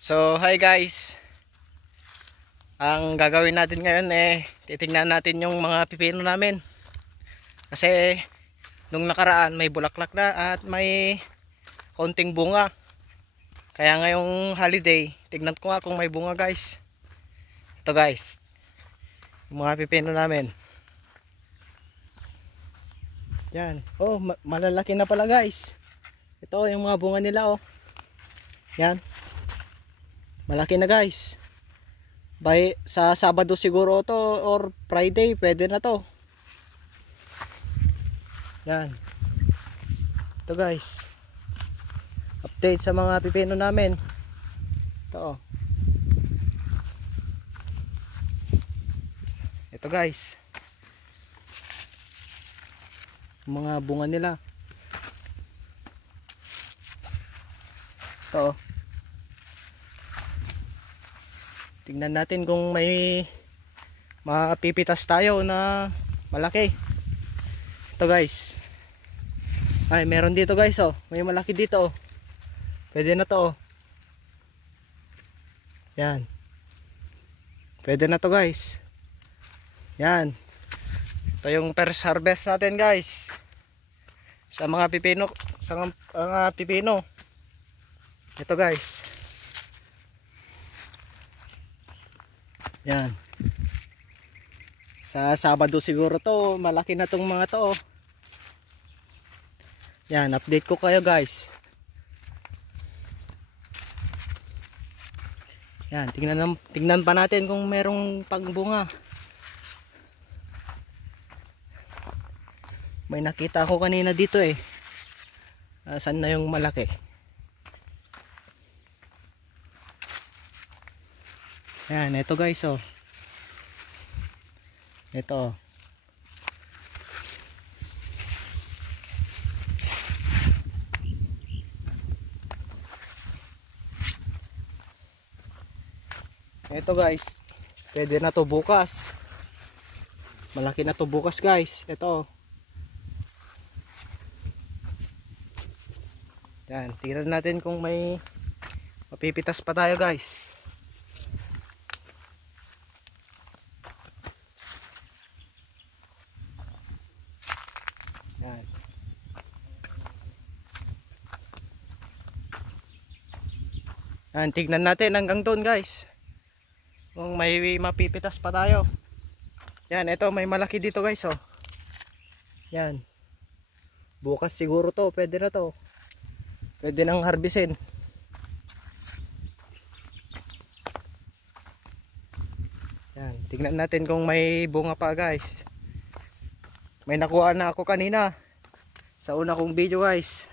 So, hi guys. Ang gagawin natin ngayon titingnan natin yung mga pipino namin. Kasi nung nakaraan may bulaklak na at may konting bunga. Kaya ngayong holiday, tignan ko nga kung may bunga guys. Ito guys, yung mga pipino namin. Yan. Oh, malalaki na pala guys. Ito yung mga bunga nila oh. Yan. Malaki na guys. Sa Sabado siguro to or Friday pwede na to. Yan. Ito guys. Update sa mga pipino namin. Ito. Ito guys. Mga bunga nila. Ito. Tingnan natin kung may mapipitas tayo na malaki. Ito guys. Ay, meron dito guys oh. May malaki dito oh. Pwede na to oh. Yan. Pwede na to guys. Yan. Ito yung first harvest natin guys. Sa mga pipino, sa mga pipino. Ito guys. Yan. Sa Sabado siguro to, malaki na tong mga to. Yan, update ko kayo guys. Yan, tingnan pa natin kung merong pagbunga. May nakita ako kanina dito eh. Saan na yung malaki? Yan, ito guys oh. Ito oh. Ito guys. Pwede na to bukas. Malaki na to bukas guys. Ito oh. Yan, tingnan natin kung may mapipitas pa tayo guys. Yan. Yan, tignan natin hanggang doon guys. Kung may mapipitas pa tayo. Yan, ito may malaki dito guys oh. Yan. Bukas siguro to, pwede na to. Pwede nang harbisin. Yan, tignan natin kung may bunga pa guys. May nakuha na ako kanina sa una kong video guys.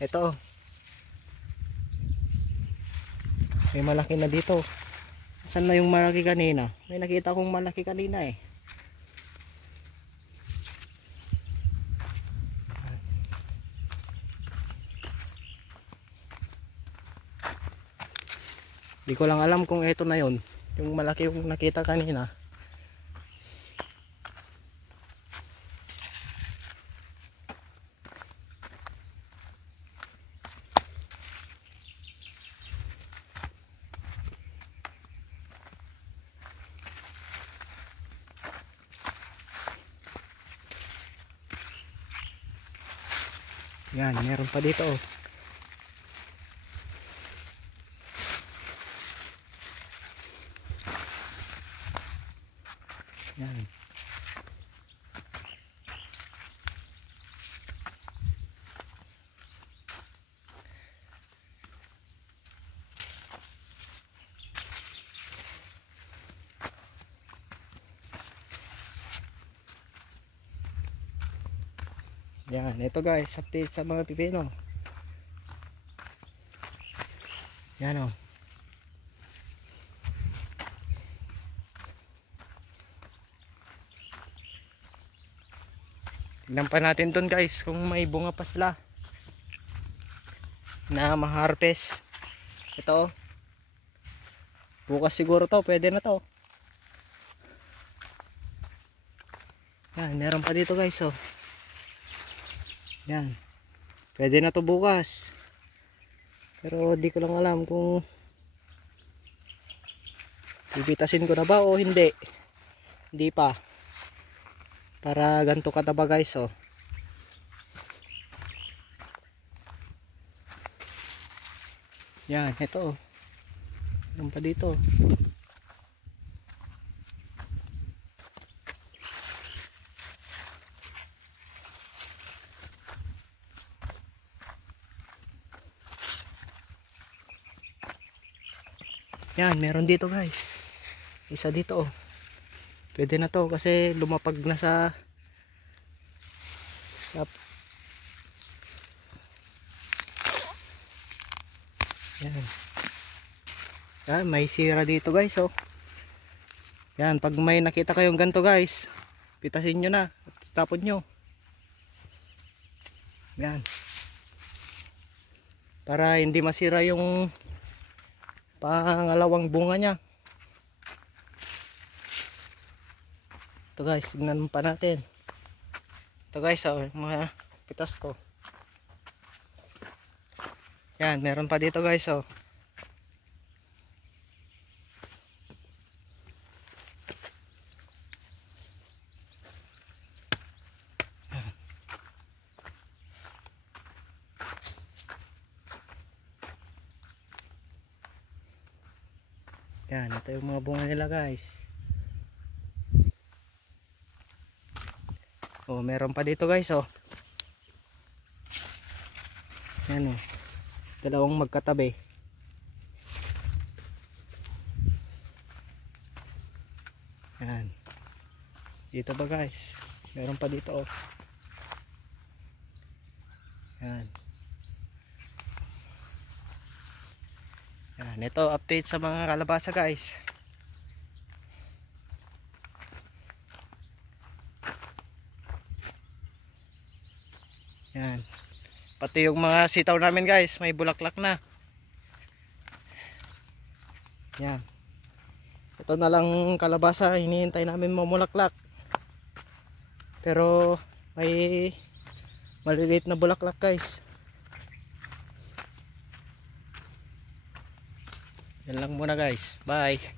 Ito. May malaki na dito. Saan na yung malaki kanina? May nakita kong malaki kanina eh. Di ko lang alam kung ito na yon, yung malaki yung nakita kanina. Yan, meron pa dito oh. Yan. Yan, ito guys, update sa mga pipino. Yan oh. Tignan pa natin dun guys kung may bunga pa sila na ma-harvest. Ito oh. Bukas siguro to, pwede na to. Yan, meron pa dito guys oh. Yan. Pwede na to bukas. Pero di ko lang alam kung Bibitasin ko na ba o hindi? Hindi pa. Para ganito kataba guys, oh. Yan, ito, oh. Meron pa dito. Yan, meron dito guys. Isa dito, oh. Pwede na to kasi lumapag na sa yan. Yan, may sira dito guys, oh. Yan, pag may nakita kayong ganito guys, pitasin nyo na at tapon nyo. Yan. Para hindi masira yung pangalawang bunga nya. Ito guys, tignan pa natin. Ito guys, oh, mga pitas ko. Yan, meron pa dito guys, oh. Yan, ito yung mga bunga nila guys. Oh, meron pa dito guys, oh. Yan, oh. Dalawang magkatabi. Yan. Dito ba guys? Meron pa dito, oh. Yan. Yan, ito update sa mga kalabasa guys. Yan. Pati yung mga sitaw namin guys, may bulaklak na. Yan. Ito na lang kalabasa, hinihintay namin mamulaklak. Pero may maliliit na bulaklak guys. Yan lang muna guys. Bye.